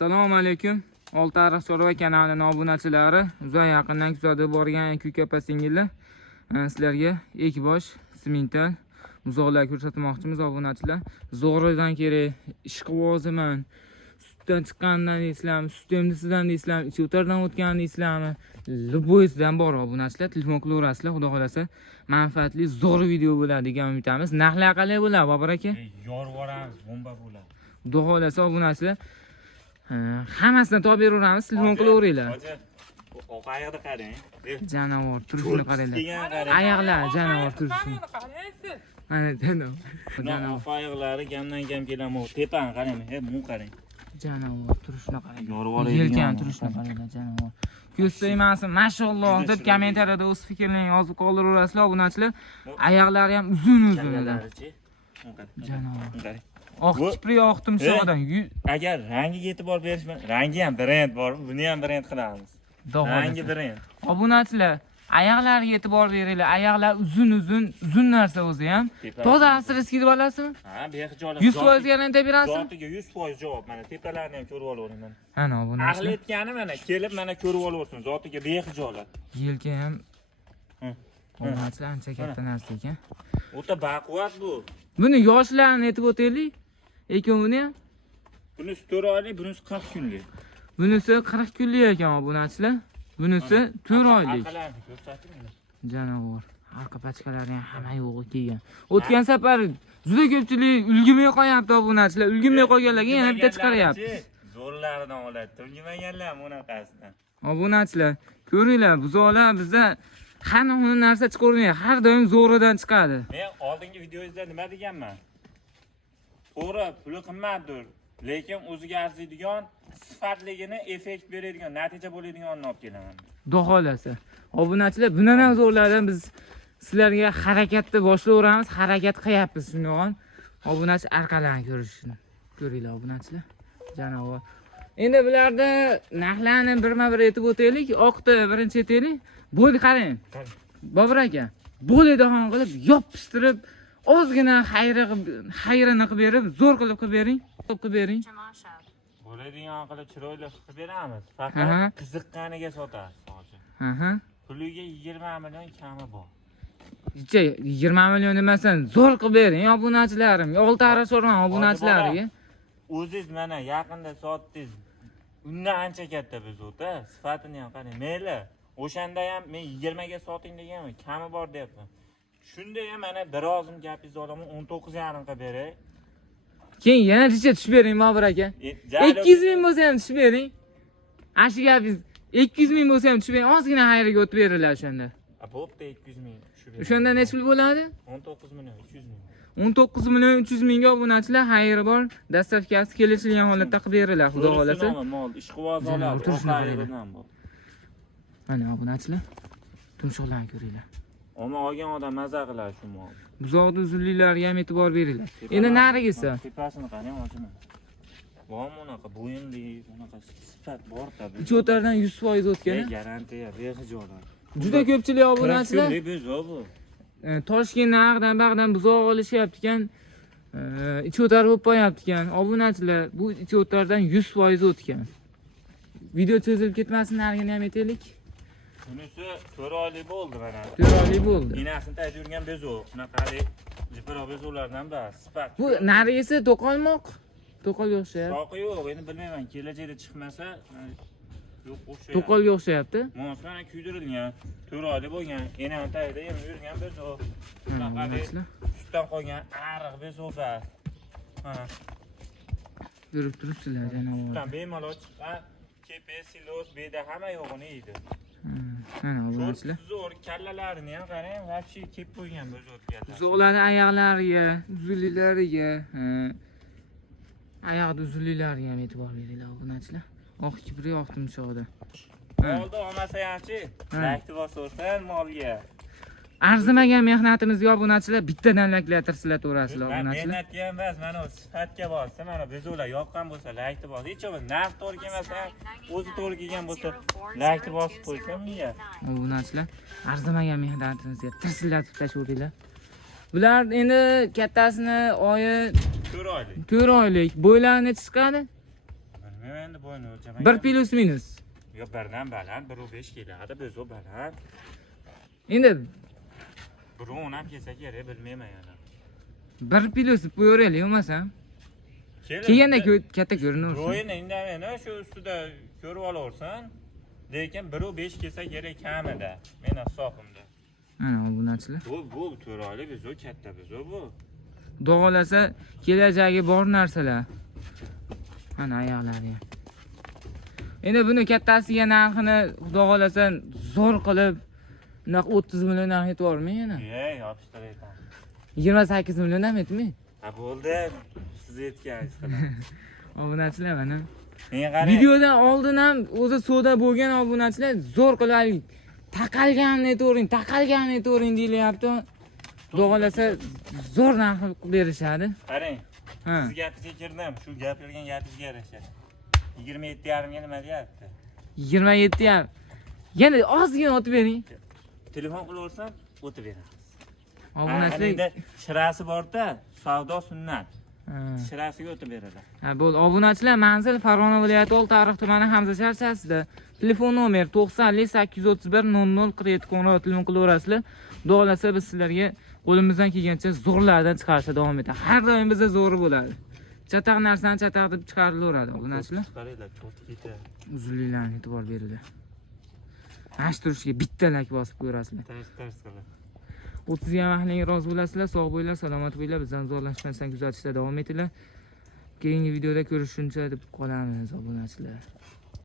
Assalomu alaykum. Oltiariq Chorva kanalining obunachilari, uzoq yaqindan kuzatib borgan aka opa singillar. Sizlarga ekbosh, simental buzoqlar ko'rsatmoqchimiz obunachilar. Zo'ridan kerak, ishqivoziman. Sutdan chiqqandan deysizlarmi, sut emdisidan deysizlarmi, ichi o'tardan o'tgan deysizlarmi? Luboysidan bor obunachilar, telefon qilaverasizlar, xudo xolasa manfaatli zo'r video bo'ladi degan umidamiz. Narxlar qalay bo'ladi, Bobur aka? Yorib boramiz, bomba bo'ladi. Xudo xolasa obunachilar hammasini topib beraveramiz, telefon qilaveringlar. Oq oyoqni qarang. Janavor turishini qaranglar. Oyoqlar janavor turishini. Mana janavor. Oq oyoqlari gamdan gam kelamo. Tepani qarang, mu qarang. Janavor turishini qarang. Yorib oladi. Yelkan turishini qaranglar, janavor. Ko'z tegmasin, mashalloh deb kommentariyada o'z fikrlaringizni yozib qoldiraverasizlar, obunachilar. Oyoqlari ham uzun-uzun. Janavor. Oq kipri oq tumshug'idan. Agar rangiga e'tibor berishma, rangi ham brend bor, buni ham brend qilamiz. Rangi brend. Obunachilar, oyoqlariga e'tibor beringlar. Oyoqlar uzun narsa o'zi ham. Toza asrisi kiyib olasizmi? Ha, behijolat. 100% garantiya berasizmi? Zotiga 100% javob. Mana tepalarini ham ko'rib olaveraman. Ana obunachilar. Aql etgani mana kelib mana ko'rib olaversin. Zotiga behijolat. Yelka ham obunachilar ancha katta narsa ekan. O'ta baquvvat bu. Buni yoshlarni aytib o'taylik. Lekin buni ham Bunisi 4 oylik, bunisi 40 kunlik. bunisi 40 kunlik ekan obunachilar. Bunisi 4 oylik. Arqalarini ko'rsating. Janavor. Arqa pachkalari ham hamma yo'g'i kelgan. O'tgan safar juda ko'pchilik ulgimay qo'yapti obunachilar. Ulgimay qolganlarga yana bitta chiqaryapti. Zo'rlaridan oladi. Ulgimaganlar bunaqasidan. Obunachilar, ko'ringlar, buzoqlar bizda hamma narsa chiqavermaydi. Har doim zo'ridan chiqadi. Men oldingi videoyingizda nima deganman? To'g'ri, puli qimmatdir, lekin o'ziga arziydigan, sifatligini effekt beradigan, natija bo'ladiganini olib kelaman. Xudo xolasa. Obunachilar, bundan ham zo'rlardan biz sizlarga harakatni boshlayveramiz, harakat qilyapmiz shundan. Obunachi orqalarini ko'ringlar obunachilar. Janavor. Endi bularda narxlarni birma-bir aytib o'taylik. Oqni birinchi aytaylik. Bo'yni qarang. Bobur aka, bo'ynidan qilib yopishtirib ozgina xayrini qilib berib, zo'r qilib bering. Qilib bering. Bo'ladigan qilib chiroyli qilib beramiz. Faqat qiziqqaniga sotasiz hozir. Puliga 20 million kami bor. 20 million demasan, zo'r qilib bering obunachilarim. Oltiariq Chorva obunachilariga. O'zingiz mana yaqinda sotdingiz. Undan ancha katta biz o'ta, sifatini ham qarang. Mayli, o'shanda ham men 20 ga soting deganman, kami bor deyapman. Shunda ham mana birozim gapingizni olaman, 19,5 qilib beray. Keyin yana necha tushib bering, Bobur aka. 200 ming bo'lsa ham tushib bering. Ashi gapingiz 200 ming bo'lsa ham tushib bering, ozgina xayriga o'tib beringlar o'shanda. Bo'pti, 200 ming tushib bering. O'shanda necha pul bo'ladi? 19 million 300 ming. 19 million 300 mingga obunachilar xayri bor. Dastavkasi kelishilgan holatda qilib beringlar, xudo xolasa. Mol, ishqivoz oladi, mana obunachilar, tumshuqlarni ko'ringlar. Ona olgan odam maza qiladi shu mol. Buzoqni uzunliklariga ham e'tibor beringlar. Endi narigisi. Tepasini qarang, ochini. Bormi unaqa bo'yinli, unaqa sifat bor-da. Ichi o'tardan 100% o'tgan. Garantiya, behijolat. Juda ko'pchilik obunachilar Toshkentdan ag'dan-bag'dan buzoq olishyapti ekan. Ichi o'tar bo'lib qo'yapti ekan. Obunachilar, bu ichi o'tardan 100% o'tgan. Video cho'zilib ketmasin, narigini ham aytaylik. Bunisi 4 oylik bo'ldi mana. 4 oylik bo'ldi. Inasini tayyor yurgan bezo. Bunaqalik jipro bezolardan bas. Sifat. Bu narigisi to'qolmoq. To'qolga o'xshayapti. To'qi yo'q, endi bilmayman, kelajakda chiqmasa yo'q o'xshayapti. To'qolga o'xshayapti. Mana kuydirilgan, 4 oylik bo'lgan. Enani tayyorda ham yurgan bezo. Bunaqalik sutdan qolgan ariq bezo bas. Mana. Ko'rib turibsizlar, janavor. Sutdan bemalol chiqqan KPS silos beda hamma yo'g'ini yeydi. Mana obunachilar. Zo'r kallalarini ham qarang, vobshe kelib qo'ygan bo'zotganlar. Buzoqlarning oyoqlariga, uzunliklariga, oyoqning uzunliklariga ham e'tibor beringlar obunachilar. Oq kipri, oq tumshug'ida. Molda olmasa yaxshi, lakni bosaversan molga. Arzimagan mehnatimizga obunachilar bittadan laklatirsilaverasizlar obunachilar. Mehnatga emas, mana sifatga borsa, mana bezolar yoqqan bo'lsa, lakni bos. Hech bo'lmasa narx to'g'ri kelmasa, o'zi to'g'ri kelgan bo'lsa, lakni bosib qo'ysam miya. Obunachilar, arzimagan mehnatimizga tirsillatib tashlayveringlar. Bular endi kattasini oyi 4 oylik. 4 oylik. Bo'ylari necha chiqadi? Bilmayman endi bo'yni o'lchamayman. 1 plus minus. Yo, birdan baland, 1.5 keladi, biz o baland. Endi 1.10 ham kelsa kerak, bilmayman yana. 1 plus deb qo'yaveraylik bo'lmasam. Kelganda katta ko'rinaversin. Bo'yini indamay shu ustida ko'rib olaversin. Lekin 1.5 kelsa kerak kamida. Meni hisobimda. Mana obunachilar. Bu to'rali biz o katta biz o bu. Xudo xolasa kelajagi bor narsalar. Mana oyoqlari. Endi buni kattasiga narxini xudo xolasa zo'r qilib naq 30 million narx aytvormi yana? Yopishtirayman. 28 million ham aytmi? Ha bo'ldi. Siz aytganingiz qilamiz. Obunachilar mana. Men qarang. Videodan oldin ham o'zi savdo bo'lgan obunachilar zo'r qilib taqalganini aytavering deyilyapti. Xudo xolasa zo'r narx qilib berishadi. Qarang. Ha. Siz gapingizga kirdim. Shu gapirgan gapingizga yarasha. 27.5 ga nima deyapti? 27 ham. Yana ozgina o'tib bering. Telefon qilaversam, o'tib beramiz. Obunachilar. Endi shirasi bor-da, savdo sunnat. Ha. Shirasiga o'tib beradi. Ha, bo'ldi. Obunachilar, manzil Farg'ona viloyati Oltiariq tumani Hamza sharsasida. Telefon nomer 90 831 0047 qo'ng'iroq telefon qilaverasizlar. Xudo xolasa biz sizlarga qo'limizdan kelgancha zo'rlardan chiqarishda davom etamiz. Har doim bizda zo'ri bo'ladi. Chataq narsani chataq deb chiqarilaveradi obunachilar. Chiqaringlar, cho'tib ketadi. Uzunliklarni e'tibor beringlar. Hash turishiga bitta lak bosib qo'yasizlar. Tars qilib. 30 ga vaqtlarga rozi bo'lasizlar, sog' bo'linglar, salomat bo'linglar. Bizdan zo'rlashmasdan kuzatishda davom etinglar. Keyingi videoda ko'rishguncha deb qolamiz obunachilar.